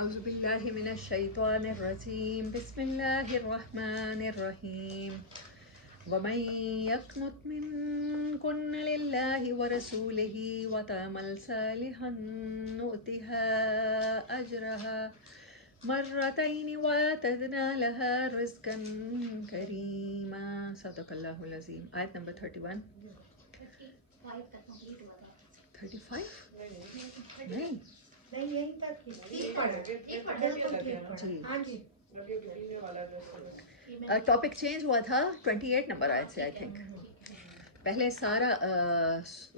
أعوذ بالله من الشيطان الرجيم بسم الله الرحمن الرحيم ومن يقنت منكن لله ورسوله وتعمل صالحا نؤتها أجرها مرتين وأعتدنا لها رزقا كريما. صدق الله العظيم. آیت نمبر 31. 35 نہیں یہیں تک ٹاپک چینج ہوا تھا 28 نمبر آیت سے آئی تھنک. پہلے سارا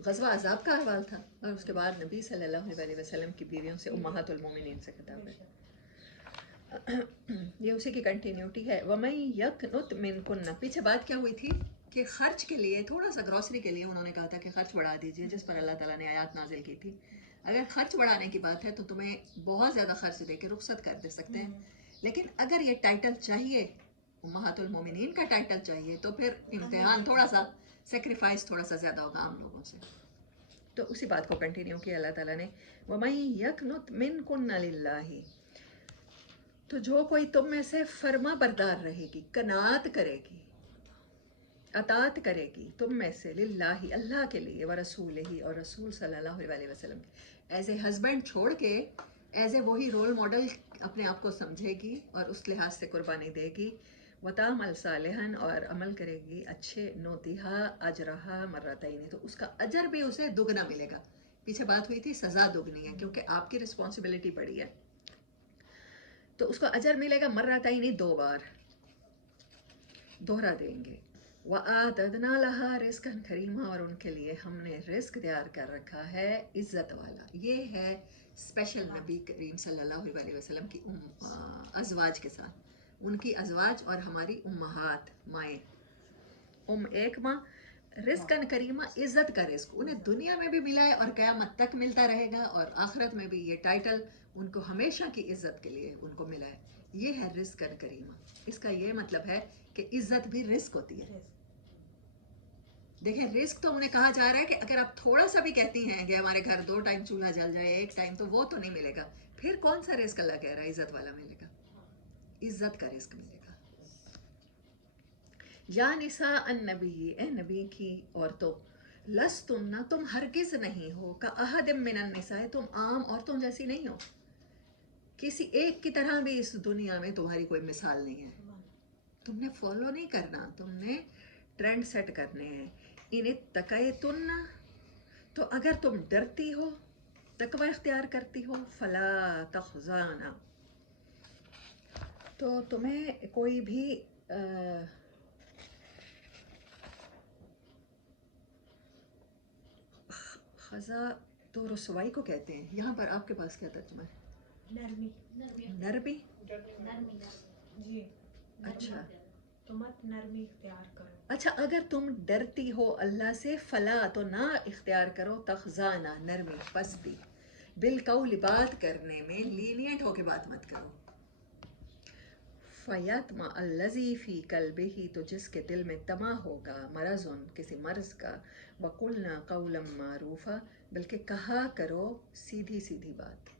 غزوہ احزاب کا احوال تھا اور اس کے بعد نبی صلی اللہ علیہ وسلم کی بیویوں سے امہات المومنین سے خطاب ہے. یہ اسی کی کنٹینیوٹی ہے. وَمَن يَقْنُتْ مِنْكُنَّ. پیچھے بات کیا ہوئی تھی کہ خرچ کے لیے تھوڑا سا گروسری کے لیے انہوں نے کہا تھا کہ خرچ بڑھا دیجیے، جس پر اللہ تعالیٰ نے آیات نازل کی تھی. اگر خرچ بڑھانے کی بات ہے تو تمہیں بہت زیادہ خرچ دے کے رخصت کر دے سکتے ہیں، لیکن اگر یہ ٹائٹل چاہیے، امہات المومنین کا ٹائٹل چاہیے، تو پھر امتحان تھوڑا سا، سیکریفائس تھوڑا سا زیادہ ہوگا عام لوگوں سے. تو اسی بات کو کنٹینیو کیا اللہ تعالیٰ نے. وَمَن يَقْنُتْ مِنْكُنَّ لِلَّهِ. تو جو کوئی تم میں سے فرما بردار رہے گی، قناعت کرے گی، اطاعت کرے گی تم میں سے، للہ اللہ کے لیے، ورسولہ اور رسول صلی اللہ علیہ وسلم ایز اے ہسبینڈ چھوڑ کے ایز اے وہی رول ماڈل اپنے آپ کو سمجھے گی اور اس لحاظ سے قربانی دے گی. وتعمل صالحا اور عمل کرے گی اچھے، نوتیہا اجرہا مرتین. تو اس کا اجر بھی اسے دگنا ملے گا. پیچھے بات ہوئی تھی سزا دگنی ہے کیونکہ آپ کی رسپانسبلٹی بڑی ہے، تو اس کو اجر ملے گا مرتین، 2 بار دوہرا دیں گے. وَآتَدْنَا لَهَا رِزْقًا كَرِيمًا. اور ان کے لیے ہم نے رزق تیار کر رکھا ہے عزت والا. یہ ہے اسپیشل نبی کریم صلی اللہ علیہ وسلم کی ازواج کے ساتھ، ان کی ازواج اور ہماری امہات، مائیں، ایک ماں. رزقاً کریمہ، عزت کا رزق انہیں دنیا میں بھی ملا ہے اور قیامت تک ملتا رہے گا، اور آخرت میں بھی یہ ٹائٹل ان کو ہمیشہ کی عزت کے لیے ان کو ملا ہے. یہ ہے رزقاً کریمہ. اس کا یہ مطلب ہے کہ عزت بھی رزق ہوتی ہے. دیکھیں، رزق تو انہیں کہا جا رہا ہے کہ اگر آپ تھوڑا سا بھی کہتی ہیں کہ ہمارے گھر 2 ٹائم چولہا جل جائے، 1 ٹائم، تو وہ تو نہیں ملے گا. پھر کون سا رزق اللہ کہہ رہا ہے عزت والا ملے گا؟ عزت کا رزق ملے گا. یا نساء النبی، اے نبی کی عورتوں، لستن، تم ہرگز نہیں ہو، کاحد من النساء، تم عام عورتوں جیسی نہیں ہو. کسی ایک کی طرح بھی اس دنیا میں تمہاری کوئی مثال نہیں ہے. تم نے فالو نہیں کرنا، تم نے ٹرینڈ سیٹ کرنے ہیں. ان اتقیتن، تو اگر تم ڈرتی ہو، تقوی اختیار کرتی ہو، فلا تخزانا، تو تمہیں کوئی بھی خزا تو رسوائی کو کہتے ہیں. یہاں پر آپ کے پاس کیا ترجمہ ہے؟ نرمی. نرمی. جی اچھا تو مت نرمی اختیار کرو. اچھا، اگر تم ڈرتی ہو اللہ سے، فلا، تو نہ اختیار کرو، تخزانا، نرمی، پستی، بالقول، بات کرنے میں لینینٹ ہو کے بات مت کرو. فیطمع الذی فی قلبہ، تو جس کے دل میں طمع ہوگا، مرض، کسی مرض کا. وقلنا قولا معروفا، بلکہ کہا کرو سیدھی سیدھی بات.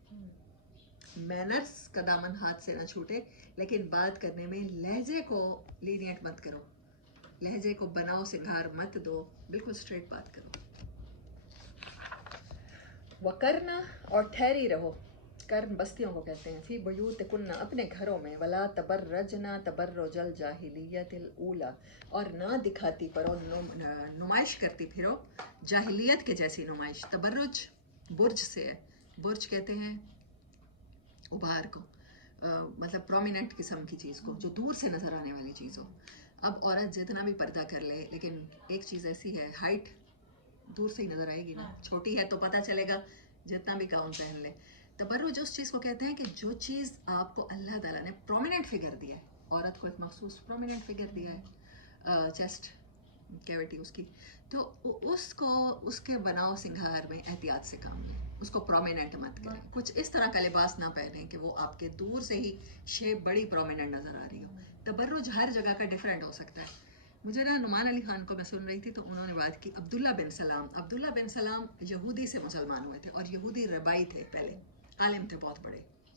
مینرز کا دامن ہاتھ سے نہ چھوٹے، لیکن بات کرنے میں لہجے کو لینینٹ مت کرو، لہجے کو بناؤ سنگھار مت دو، بالکل اسٹریٹ بات کرو. وَقَرْنَ، اور ٹھہری رہو، کرن بستیوں کو کہتے ہیں، فی بیوتکن، اپنے گھروں میں، ولا تبرجنا تبرج الجاہلیت الاولی، اور نہ دکھاتی پھرو، نمائش کرتی پھرو جاہلیت کے جیسی نمائش. تبرج برج سے ہے. برج کہتے ہیں ابھار کو، مطلب پرومیننٹ قسم کی چیز کو، جو دور سے نظر آنے والی چیز ہو. اب عورت جتنا بھی پردہ کر لے، لیکن ایک چیز ایسی ہے، ہائٹ دور سے ہی نظر آئے گی نا. چھوٹی ہے تو پتہ چلے گا جتنا بھی گاؤن پہن لے. تبرج اس چیز کو کہتے ہیں کہ جو چیز آپ کو اللہ تعالیٰ نے پرومیننٹ فگر دیا ہے، عورت کو ایک مخصوص پرومیننٹ فگر دیا ہے، چیسٹ کیوٹی اس کی، تو اس کو اس کے بناؤ سنگھار میں احتیاط سے کام لیں، اس کو پرومیننٹ مت کریں. کچھ اس طرح کا لباس نہ پہنیں کہ وہ آپ کے دور سے ہی شیپ بڑی پرومیننٹ نظر آ رہی ہو. تبرج ہر جگہ کا ڈیفرنٹ ہو سکتا ہے. مجھے نا نعمان علی خان کو میں سن رہی تھی تو انہوں نے بات کی عبداللہ بن سلام. عبداللہ بن سلام یہودی سے مسلمان ہوئے تھے اور یہودی ربائی تھے، پہلے عالم تھے بہت بڑے.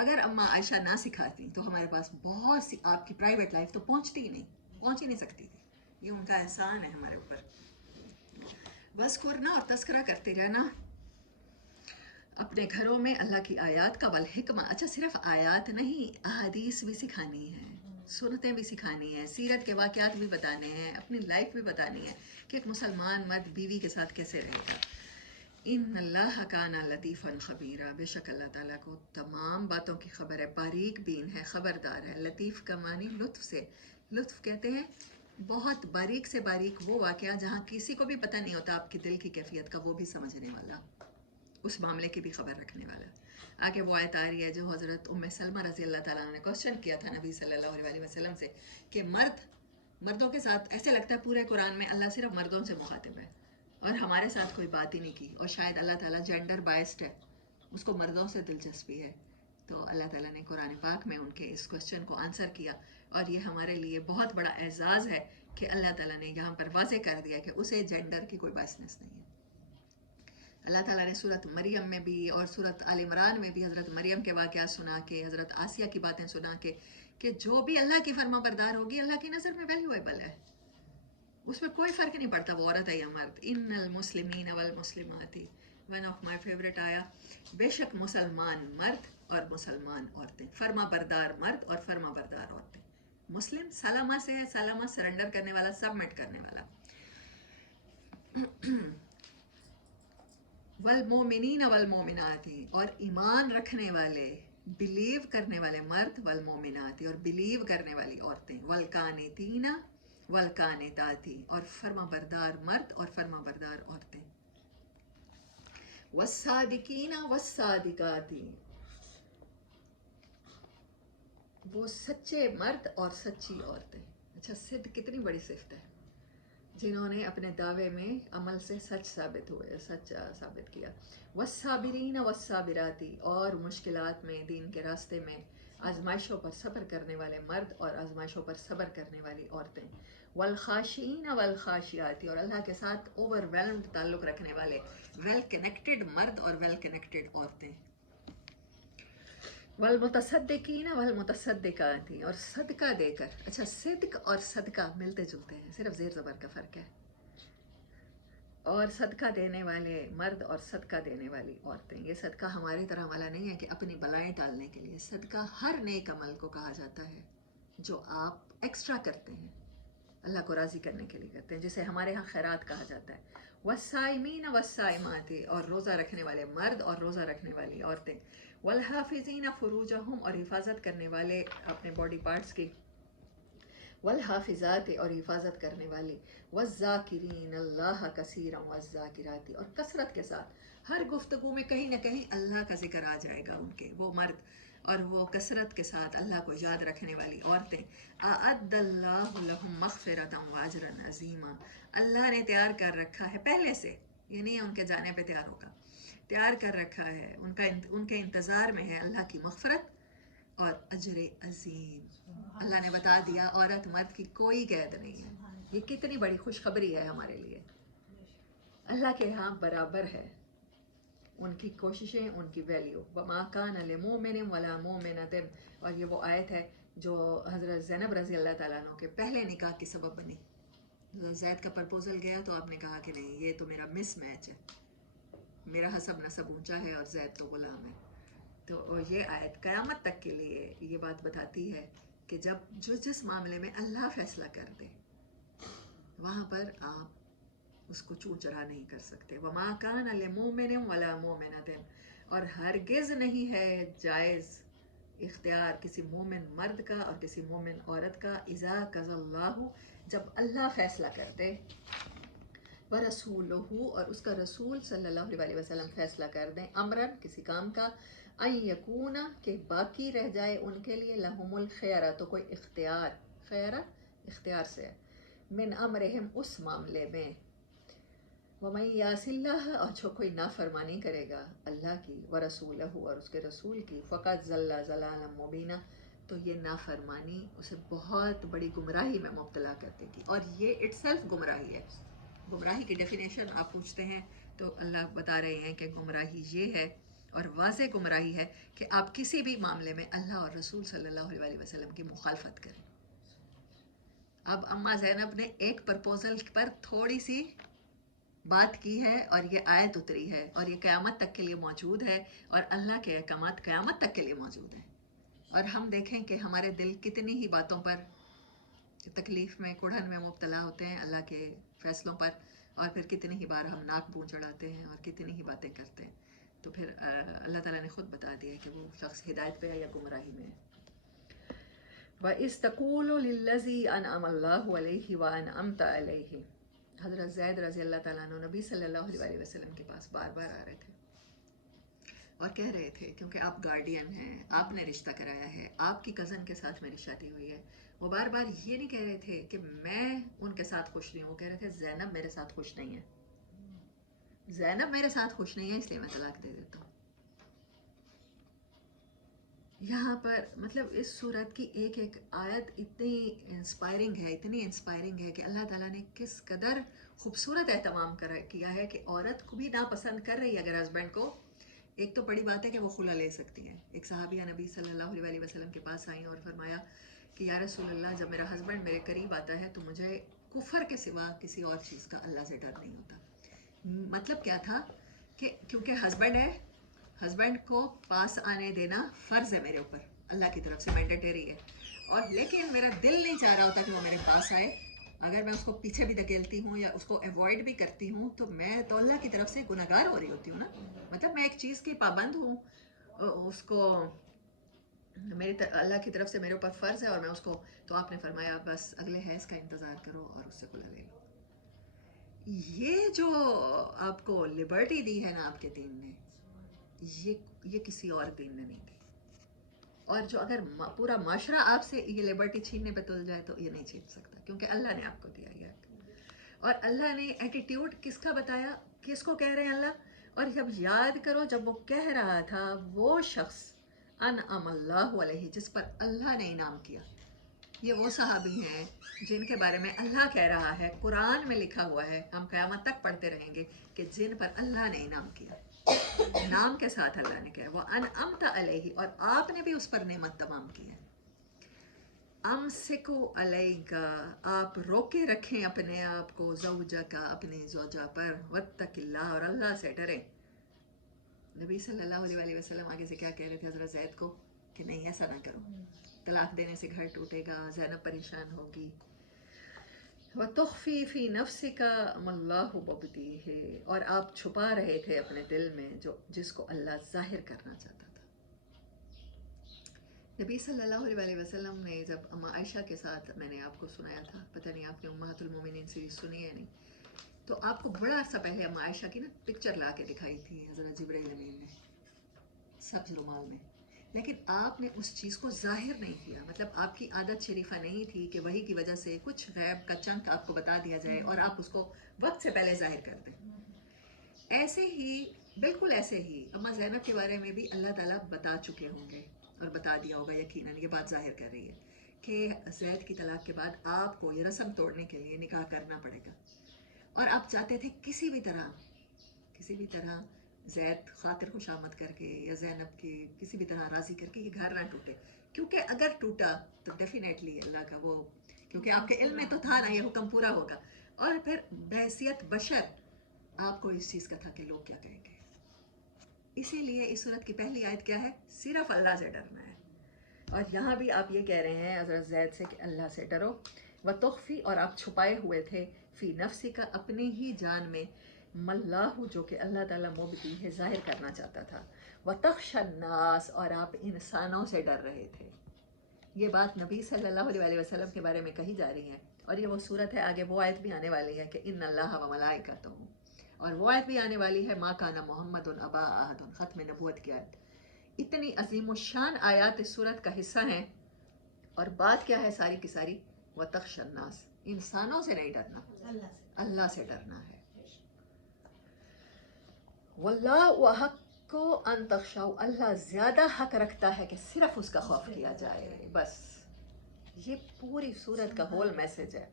اگر اما عائشہ نہ سکھاتی تو ہمارے پاس بہت سی آپ کی پرائیویٹ لائف تو پہنچ ہی نہیں سکتی تھی. یہ ان کا احسان ہے ہمارے اوپر. بس کرنا اور تذکرہ کرتے رہنا اپنے گھروں میں اللہ کی آیات کا والحکمہ. اچھا صرف آیات نہیں، احادیث بھی سکھانی ہے، سنتیں بھی سکھانی ہیں، سیرت کے واقعات بھی بتانے ہیں، اپنی لائف بھی بتانی ہے کہ ایک مسلمان مرد بیوی کے ساتھ کیسے رہے گا. ان اللہ کان لطیفا خبیرہ، بے شک اللہ تعالیٰ کو تمام باتوں کی خبر ہے، باریک بین ہے، خبردار ہے. لطیف کا معنی لطف سے، لطف کہتے ہیں بہت باریک سے باریک وہ واقعہ جہاں کسی کو بھی پتہ نہیں ہوتا آپ کی دل کی کیفیت کا، وہ بھی سمجھنے والا، اس معاملے کی بھی خبر رکھنے والا. آگے وہ آیت آ رہی ہے جو حضرت ام سلمہ رضی اللہ تعالیٰ عنہ نے کوشچن کیا تھا نبی صلی اللہ علیہ وسلم سے کہ مردوں کے ساتھ ایسے لگتا ہے پورے قرآن میں اللہ صرف مردوں سے مخاطب ہے اور ہمارے ساتھ کوئی بات ہی نہیں کی، اور شاید اللہ تعالیٰ جینڈر بائسڈ ہے، اس کو مردوں سے دلچسپی ہے. تو اللہ تعالیٰ نے قرآن پاک میں ان کے اس کوشچن کو آنسر کیا، اور یہ ہمارے لیے بہت بڑا اعزاز ہے کہ اللہ تعالیٰ نے یہاں پر واضح کر دیا کہ اسے جینڈر کی کوئی بائسنس نہیں ہے. اللہ تعالیٰ نے صورت مریم میں بھی اور صورت آل عمران میں بھی حضرت مریم کے واقعات سنا کے، حضرت آسیہ کی باتیں سنا کے کہ جو بھی اللہ کی فرما بردار ہوگی اللہ کی نظر میں ویلیویبل ہے، اس میں کوئی فرق نہیں پڑتا وہ عورت ہے یا مرد. ان المسلمین والمسلمات، ون آف مائی فیوریٹ آیا، بے شک مسلمان مرد اور مسلمان عورتیں، فرما بردار مرد اور فرما بردار عورتیں. مسلم سلامہ سے ہے، سلامہ سرنڈر کرنے والا، سبمٹ کرنے والا. والمومنین والمومنات، اور ایمان رکھنے والے، بلیو کرنے والے مرد، والمومنات اور بلیو کرنے والی عورتیں، والقانتین والقانتات اور فرما بردار مرد اور فرما بردار عورتیں، والصادقین والصادقات وہ سچے مرد اور سچی عورتیں. اچھا صدق کتنی بڑی صفت ہے، جنہوں نے اپنے دعوے میں عمل سے سچ ثابت ہوئے، سچ ثابت کیا. والصابرین والصابرات اور مشکلات میں، دین کے راستے میں آزمائشوں پر صبر کرنے والے مرد اور آزمائشوں پر صبر کرنے والی عورتیں. والخاشعین والخاشعات اور اللہ کے ساتھ اوور ویلمڈ تعلق رکھنے والے ویل کنیکٹڈ مرد اور ویل کنیکٹڈ عورتیں. والمتصدقین والمتصدقات اور صدقہ دے کر. اچھا صدق اور صدقہ ملتے جلتے ہیں، صرف زیر زبر کا فرق ہے. اور صدقہ دینے والے مرد اور صدقہ دینے والی عورتیں. یہ صدقہ ہماری طرح والا نہیں ہے کہ اپنی بلائیں ٹالنے کے لیے، صدقہ ہر نیک عمل کو کہا جاتا ہے جو آپ ایکسٹرا کرتے ہیں، اللہ کو راضی کرنے کے لیے کرتے ہیں، جسے ہمارے ہاں خیرات کہا جاتا ہے. والصائمین والصائمات اور روزہ رکھنے والے مرد اور روزہ رکھنے والی عورتیں. والحافظین فروجہم اور حفاظت کرنے والے اپنے باڈی پارٹس کی. والحافظات اور حفاظت کرنے والی. والذاکرین اللہ کثیرا والذاکرات اور کثرت کے ساتھ ہر گفتگو میں کہیں نہ کہیں اللہ کا ذکر آ جائے گا ان کے، وہ مرد، اور وہ کثرت کے ساتھ اللہ کو یاد رکھنے والی عورتیں. اعد اللہ لہم مغفرۃ واجرا عظیما، اللہ نے تیار کر رکھا ہے پہلے سے، یہ نہیں ان کے جانے پہ تیار ہوگا، تیار کر رکھا ہے، ان کے انتظار میں ہے اللہ کی مغفرت اور اجر عظیم. اللہ نے بتا دیا عورت مرد کی کوئی قید نہیں ہے. یہ کتنی بڑی خوشخبری ہے ہمارے لیے. اللہ کے ہاں برابر ہے ان کی کوششیں، ان کی ویلیو. وما کان لمؤمن ولا مؤمنۃ، اور یہ وہ آیت ہے جو حضرت زینب رضی اللہ تعالیٰ عنہ کے پہلے نکاح کی سبب بنی. زید کا پرپوزل گیا تو آپ نے کہا کہ نہیں، یہ تو میرا مس میچ ہے، میرا حسب نسب اونچا ہے اور زید تو غلام ہے. تو یہ آیت قیامت تک کے لیے یہ بات بتاتی ہے کہ جب جس معاملے میں اللہ فیصلہ کر دے وہاں پر آپ اس کو چون چرا نہیں کر سکتے. وما کان لمؤمن ولا مؤمنۃ، اور ہرگز نہیں ہے جائز اختیار کسی مومن مرد کا اور کسی مومن عورت کا، اذا قضى اللہ، جب اللہ فیصلہ کر دے، ورسولہ اور اس کا رسول صلی اللہ علیہ وسلم فیصلہ کر دیں، امرن کسی کام کا، ان یکون کہ باقی رہ جائے ان کے لیے، لہم الخیرہ تو کوئی اختیار، خیرہ اختیار سے ہے، من امرہم اس معاملے میں. ومن یعص اللہ اور جو کوئی نافرمانی کرے گا اللہ کی، ورسولہ اور اس کے رسول کی، فقد ضل ضلالا مبینا تو یہ نافرمانی اسے بہت بڑی گمراہی میں مبتلا کر دے گی. اور یہ اٹ سیلف گمراہی ہے. گمراہی کی ڈیفینیشن آپ پوچھتے ہیں تو اللہ بتا رہے ہیں کہ گمراہی یہ ہے اور واضح گمراہی ہے کہ آپ کسی بھی معاملے میں اللہ اور رسول صلی اللہ علیہ وسلم کی مخالفت کریں. اب اماں زینب نے ایک پرپوزل پر تھوڑی سی بات کی ہے اور یہ آیت اتری ہے اور یہ قیامت تک کے لیے موجود ہے اور اللہ کے احکامات قیامت تک کے لیے موجود ہیں. اور ہم دیکھیں کہ ہمارے دل کتنی ہی باتوں پر تکلیف میں کڑھن میں مبتلا ہوتے ہیں اللہ کے فیصلوں پر، اور پھر کتنی ہی بار ہم ناک بون چڑھاتے ہیں اور کتنی ہی باتیں کرتے ہیں. تو پھر اللہ تعالیٰ نے خود بتا دیا کہ وہ شخص ہدایت پہ ہے یا گمراہی میں ہے. وَإِذْ تَقُولُ لِلَّذِي أَنْعَمَ اللَّهُ عَلَيْهِ وَأَنْعَمْتَ عَلَيْهِ. حضرت زید رضی اللہ تعالیٰ عنہ نبی صلی اللہ علیہ وسلم کے پاس بار بار آ رہے تھے اور کہہ رہے تھے، کیونکہ آپ گارڈین ہیں، آپ نے رشتہ کرایا ہے، آپ کی کزن کے ساتھ میری شادی ہوئی ہے. وہ بار بار یہ نہیں کہہ رہے تھے کہ میں ان کے ساتھ خوش نہیں ہوں، وہ کہہ رہے تھے زینب میرے ساتھ خوش نہیں ہے، زینب میرے ساتھ خوش نہیں ہے، اس لیے میں طلاق دے دیتا ہوں. یہاں پر مطلب اس صورت کی ایک ایک آیت اتنی انسپائرنگ ہے کہ اللہ تعالیٰ نے کس قدر خوبصورت اہتمام کیا ہے کہ عورت کو بھی ناپسند کر رہی ہے اگر ہسبینڈ کو. ایک تو بڑی بات ہے کہ وہ خلا لے سکتی ہیں. ایک صحابیہ نبی صلی اللہ علیہ وسلم کے پاس آئیں اور فرمایا کہ یا رسول اللہ، جب میرا ہسبینڈ میرے قریب آتا ہے تو مجھے کفر کے سوا کسی اور چیز کا اللہ سے ڈر نہیں ہوتا. مطلب کیا تھا کہ کیونکہ ہسبینڈ ہے، ہسبینڈ کو پاس آنے دینا فرض ہے میرے اوپر، اللہ کی طرف سے مینڈیٹری ہے، اور لیکن میرا دل نہیں چاہ رہا ہوتا کہ وہ میرے پاس آئے. اگر میں اس کو پیچھے بھی دھکیلتی ہوں یا اس کو ایوائڈ بھی کرتی ہوں تو میں تو اللہ کی طرف سے گناہگار ہو رہی ہوتی ہوں نا. مطلب میں ایک چیز کی پابند ہوں، اس کو اللہ کی طرف سے میرے اوپر فرض ہے اور میں اس کو، تو آپ نے فرمایا بس اگلے حیض کا انتظار کرو اور اس سے کھلا لے لو. یہ جو آپ کو لبرٹی دی ہے نا آپ کے دین نے، یہ کسی اور دین نے نہیں دی. اور جو اگر پورا معاشرہ آپ سے یہ لبرٹی چھیننے پہ تل جائے تو یہ نہیں چھین سکتا، کیونکہ اللہ نے آپ کو دیا یہ. اور اللہ نے ایٹیٹیوڈ کس کا بتایا، کس کو کہہ رہے ہیں اللہ. اور جب یاد کرو جب وہ کہہ رہا تھا وہ شخص انعم اللہ علیہ، جس پر اللہ نے انعام کیا. یہ وہ صحابی ہیں جن کے بارے میں اللہ کہہ رہا ہے، قرآن میں لکھا ہوا ہے، ہم قیامت تک پڑھتے رہیں گے کہ جن پر اللہ نے انعام کیا. نام کے ساتھ اللہ نے کہا وہ انعمت علیہ، اور آپ نے بھی اس پر نعمت تمام کی ہے. امسکو علیکا، آپ روکے رکھیں اپنے آپ کو، زوجہ کا، اپنے زوجہ پر، واتق اللہ، اور اللہ سے ڈریں. نبی صلی اللہ علیہ وسلم آگے سے کیا کہہ رہے تھے حضرت زید کو کہ نہیں ایسا نہ کرو، طلاق دینے سے گھر ٹوٹے گا، زینب پریشان ہوگی. وَتُخْفِي فِي نَفْسِكَ مَا اللَّهُ مُبْدِيهِ، اور آپ چھپا رہے تھے اپنے دل میں جس کو اللہ ظاہر کرنا چاہتا تھا. نبی صلی اللہ علیہ وسلم نے جب اما عائشہ کے ساتھ، میں نے آپ کو سنایا تھا، پتہ نہیں آپ نے امہات المومنین سیریز سنی ہے نہیں، تو آپ کو بڑا عرصہ پہلے اما عائشہ کی نا پکچر لا کے دکھائی تھی حضرت جبرائیل امین نے سبز رومال میں، لیکن آپ نے اس چیز کو ظاہر نہیں کیا. مطلب آپ کی عادت شریفہ نہیں تھی کہ وہی کی وجہ سے کچھ غیب کا چنک آپ کو بتا دیا جائے اور آپ اس کو وقت سے پہلے ظاہر کر دیں. ایسے ہی، بالکل ایسے ہی اما زینب کے بارے میں بھی اللہ تعالیٰ بتا چکے ہوں گے اور بتا دیا ہوگا. یقیناً یہ بات ظاہر کر رہی ہے کہ زید کی طلاق کے بعد آپ کو یہ رسم توڑنے کے لیے نکاح کرنا پڑے گا، اور آپ چاہتے تھے کسی بھی طرح زید خاطر خوشامد کر کے یا زینب کی کسی بھی طرح راضی کر کے یہ گھر نہ ٹوٹے، کیونکہ اگر ٹوٹا تو ڈیفینیٹلی اللہ کا وہ، کیونکہ آپ کے علم میں تو تھا نا یہ حکم پورا ہوگا، اور پھر بحیثیت بشر آپ کو اس چیز کا تھا کہ لوگ کیا کہیں گے. اسی لیے اس صورت کی پہلی آیت کیا ہے؟ صرف اللہ سے ڈرنا ہے. اور یہاں بھی آپ یہ کہہ رہے ہیں حضرت زید سے کہ اللہ سے ڈرو. وَتُخْفِي، اور آپ چھپائے ہوئے تھے، فی نفسی کا، اپنی ہی جان میں، مَاللَّهُ، جو کہ اللہ تعالیٰ مبدی ہے، ظاہر کرنا چاہتا تھا. وَتَخْشَى النَّاسَ، اور آپ انسانوں سے ڈر رہے تھے. یہ بات نبی صلی اللہ علیہ وسلم کے بارے میں کہی جا رہی ہے، اور یہ وہ صورت ہے، آگے وہ آیت بھی آنے والی ہے کہ ان اللہ و ملائکتہ، اور وہ آیت بھی آنے والی ہے ما کان محمد ابا احد، ختم نبوت کی آیت. اتنی عظیم الشان آیات اس صورت کا حصہ ہیں، اور بات کیا ہے ساری کی ساری؟ وَتَخْشَى النَّاسَ، انسانوں سے نہیں ڈرنا، اللہ سے ڈرنا ہے. وَاللَّهُ أَحَقُّ أَن تَخْشَوْا، اللہ زیادہ حق رکھتا ہے کہ صرف اس کا خوف کیا جائے. بس یہ پوری صورت کا ہول میسج ہے.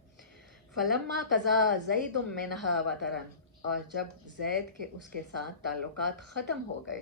فَلَمَّا قَضَىٰ زَيْدٌ مِّنْهَا وَطَرًا، اور جب زید کے اس کے ساتھ تعلقات ختم ہو گئے،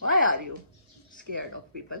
Why are you scared of people?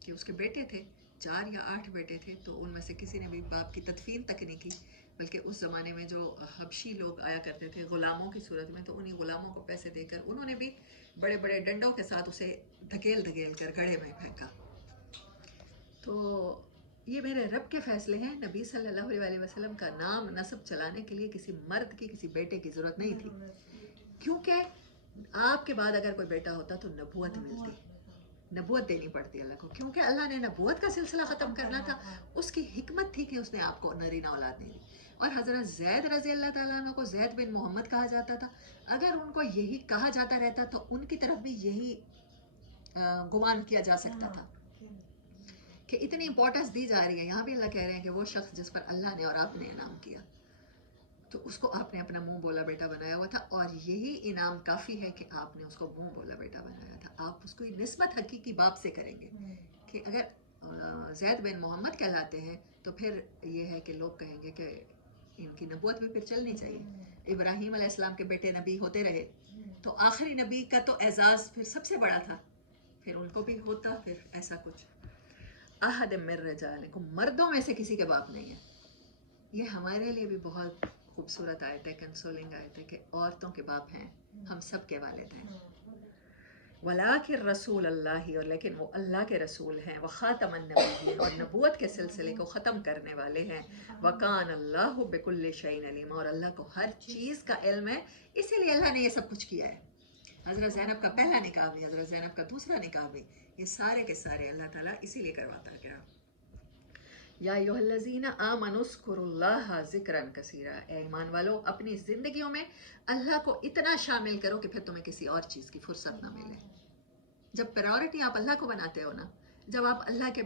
کہ اس کے بیٹے تھے 4 یا 8 بیٹے تھے، تو ان میں سے کسی نے بھی باپ کی تدفین تک نہیں کی، بلکہ اس زمانے میں جو حبشی لوگ آیا کرتے تھے غلاموں کی صورت میں، تو انہی غلاموں کو پیسے دے کر انہوں نے بھی بڑے بڑے ڈنڈوں کے ساتھ اسے دھکیل دھکیل کر گڑھے میں پھینکا۔ تو یہ میرے رب کے فیصلے ہیں۔ نبی صلی اللہ علیہ وسلم کا نام نسب چلانے کے لیے کسی مرد کی، کسی بیٹے کی ضرورت نہیں تھی، کیونکہ آپ کے بعد اگر کوئی بیٹا ہوتا تو نبوت ملتی، نبوت دینی پڑتی اللہ کو، کیونکہ اللہ نے نبوت کا سلسلہ ختم کرنا تھا۔ اس کی حکمت تھی کہ اس نے آپ کو نرینہ اولاد نہیں دی۔ اور حضرت زید رضی اللہ تعالیٰ عنہ کو زید بن محمد کہا جاتا تھا، اگر ان کو یہی کہا جاتا رہتا تو ان کی طرف بھی یہی گمان کیا جا سکتا تھا کہ اتنی امپورٹنس دی جا رہی ہے۔ یہاں بھی اللہ کہہ رہے ہیں کہ وہ شخص جس پر اللہ نے اور آپ نے انعام کیا، تو اس کو آپ نے اپنا منہ بولا بیٹا بنایا ہوا تھا، اور یہی انعام کافی ہے کہ آپ نے اس کو منہ بولا بیٹا بنایا تھا۔ آپ اس کو نسبت حقیقی باپ سے کریں گے کہ اگر زید بن محمد کہلاتے ہیں تو پھر یہ ہے کہ لوگ کہیں گے کہ ان کی نبوت بھی پھر چلنی چاہیے۔ ابراہیم علیہ السلام کے بیٹے نبی ہوتے رہے، تو آخری نبی کا تو اعزاز پھر سب سے بڑا تھا، پھر ان کو بھی ہوتا پھر ایسا کچھ۔ احد من رجالکم، مردوں میں سے کسی کے باپ نہیں ہے۔ یہ ہمارے لیے بھی بہت خوبصورت آیت ہے، کنسولنگ آیت ہے کہ عورتوں کے باپ ہیں، ہم سب کے والد ہیں۔ وَلَٰكِن رسول اللہ، اور لیکن وہ اللہ کے رسول ہیں، وخاتم النبیین، اور نبوت کے سلسلے کو ختم کرنے والے ہیں، وکان اللہ بکل شیء علیم، اور اللہ کو ہر چیز کا علم ہے، اسی لیے اللہ نے یہ سب کچھ کیا ہے۔ حضرت زینب کا پہلا نکاح بھی، حضرت زینب کا دوسرا نکاح بھی، یہ سارے کے سارے اللہ تعالیٰ اسی لیے کرواتا گیا۔ یا ایھا الذین آمنوا اذکروا اللہ ذکرا کثیرا، اے ایمان والو اپنی زندگیوں میں اللہ کو اتنا شامل کرو کہ پھر تمہیں کسی اور چیز کی فرصت نہ ملے۔ جب پرائورٹی آپ اللہ کو بناتے ہو نا، جب آپ اللہ کے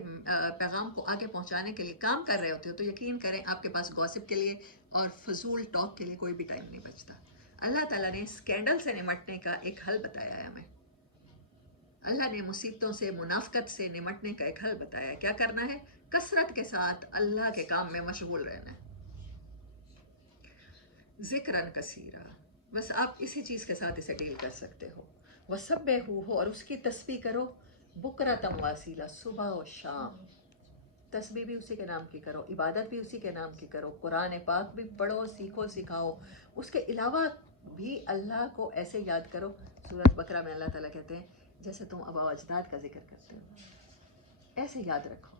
پیغام کو آگے پہنچانے کے لیے کام کر رہے ہوتے ہو، تو یقین کریں آپ کے پاس گوسپ کے لیے اور فضول ٹاک کے لیے کوئی بھی ٹائم نہیں بچتا۔ اللہ تعالیٰ نے اسکینڈل سے نمٹنے کا ایک حل بتایا ہے ہمیں۔ اللہ نے مصیبتوں سے، منافقت سے نمٹنے کا ایک حل بتایا ہے۔ کیا کرنا ہے؟ کثرت کے ساتھ اللہ کے کام میں مشغول رہنا ہے، ذکراً کثیرا، بس آپ اسی چیز کے ساتھ اسے ڈیل کر سکتے ہو۔ وَسَبِّحُوهُ، اور اس کی تسبیح کرو، بکرۃ وَاصیلا، صبح و شام۔ تسبیح بھی اسی کے نام کی کرو، عبادت بھی اسی کے نام کی کرو، قرآن پاک بھی پڑھو، سیکھو، سکھاؤ۔ اس کے علاوہ بھی اللہ کو ایسے یاد کرو، سورۃ بقرہ میں اللہ تعالیٰ کہتے ہیں جیسے تم آباء و اجداد کا ذکر کرتے ہو، ایسے یاد رکھو۔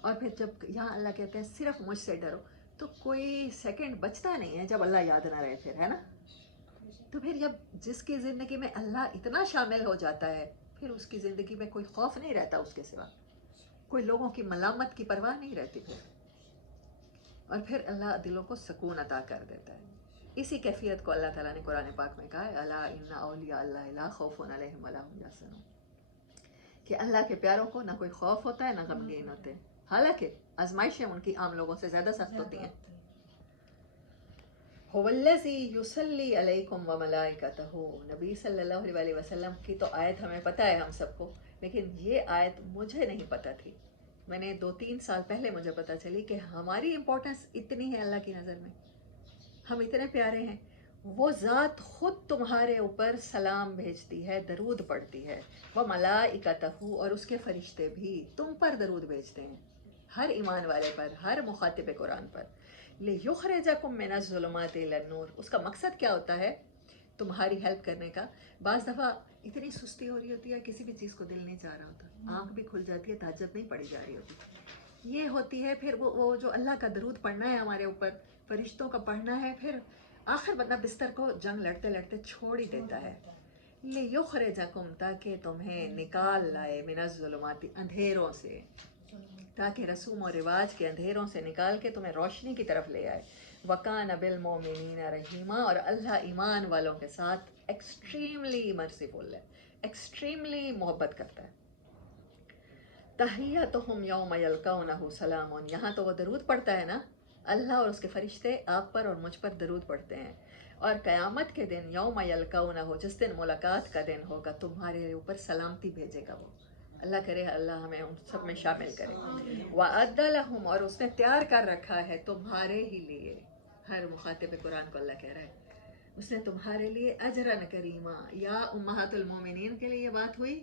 اور پھر جب یہاں اللہ کہتے ہیں صرف مجھ سے ڈرو، تو کوئی سیکنڈ بچتا نہیں ہے جب اللہ یاد نہ رہے، پھر ہے نا؟ تو پھر جب جس کی زندگی میں اللہ اتنا شامل ہو جاتا ہے، پھر اس کی زندگی میں کوئی خوف نہیں رہتا اس کے سوا، کوئی لوگوں کی ملامت کی پرواہ نہیں رہتی پھر، اور پھر اللہ دلوں کو سکون عطا کر دیتا ہے۔ اسی کیفیت کو اللہ تعالیٰ نے قرآن پاک میں کہا ہے، الا ان اولیاء اللہ لا خوف علیہم ولا هم یحزنون، کہ اللہ کے پیاروں کو نہ کوئی خوف ہوتا ہے نہ غمگین ہوتے ہیں، حالانکہ آزمائشیں ان کی عام لوگوں سے زیادہ سخت ہوتی ہیں۔ هو الذی یصلی علیکم وملائکتہ، نبی صلی اللہ علیہ وسلم کی تو آیت ہمیں پتہ ہے ہم سب کو، لیکن یہ آیت مجھے نہیں پتہ تھی۔ میں نے 2-3 سال پہلے مجھے پتہ چلی کہ ہماری امپورٹنس اتنی ہے اللہ کی نظر میں، ہم اتنے پیارے ہیں۔ وہ ذات خود تمہارے اوپر سلام بھیجتی ہے، درود پڑھتی ہے، وملائکتہ، اور اس کے فرشتے بھی تم پر درود بھیجتے ہیں، ہر ایمان والے پر، ہر مخاطب قرآن پر۔ لِيُخْرِجَكُم مِّنَ الظُّلُمَاتِ إِلَى النُّورِ، اس کا مقصد کیا ہوتا ہے؟ تمہاری ہیلپ کرنے کا۔ بعض دفعہ اتنی سستی ہو رہی ہوتی ہے، کسی بھی چیز کو دل نہیں چاہ رہا ہوتا، آنکھ بھی کھل جاتی ہے، تہجد نہیں پڑھی جا رہی ہوتی، یہ ہوتی ہے پھر وہ جو اللہ کا درود پڑھنا ہے ہمارے اوپر، فرشتوں کا پڑھنا ہے، پھر آخر بندہ بستر کو جنگ لڑتے لڑتے چھوڑ ہی دیتا ہے۔ لِيُخْرِجَكُم، تاکہ تمہیں نکال لائے، مِنَ الظُّلُمَاتِ، اندھیروں سے، تاکہ رسوم و رواج کے اندھیروں سے نکال کے تمہیں روشنی کی طرف لے آئے۔ وَكَانَ بِالْمُؤْمِنِينَ رَحِيمًا، اور اللہ ایمان والوں کے ساتھ ایکسٹریملی مرسیفل ہے، ایکسٹریملی محبت کرتا ہے۔ تحیتہم یوم یلقونہ سلام، یہاں تو وہ درود پڑھتا ہے نا، اللہ اور اس کے فرشتے آپ پر اور مجھ پر درود پڑھتے ہیں، اور قیامت کے دن یوم یلقونہ، جس دن ملاقات کا دن ہوگا، تمہارے اوپر سلامتی بھیجے گا وہ۔ اللہ کرے اللہ ہمیں ان سب میں شامل کرے۔ وَأَعَدَّ لَهُمْ، اور اس نے تیار کر رکھا ہے تمہارے ہی لیے، ہر مخاطب قرآن کو اللہ کہہ رہا ہے، اس نے تمہارے لیے اجرا کریما۔ یا امہات المومنین کے لیے یہ بات ہوئی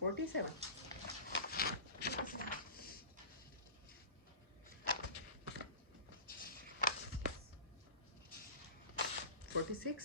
47। 46।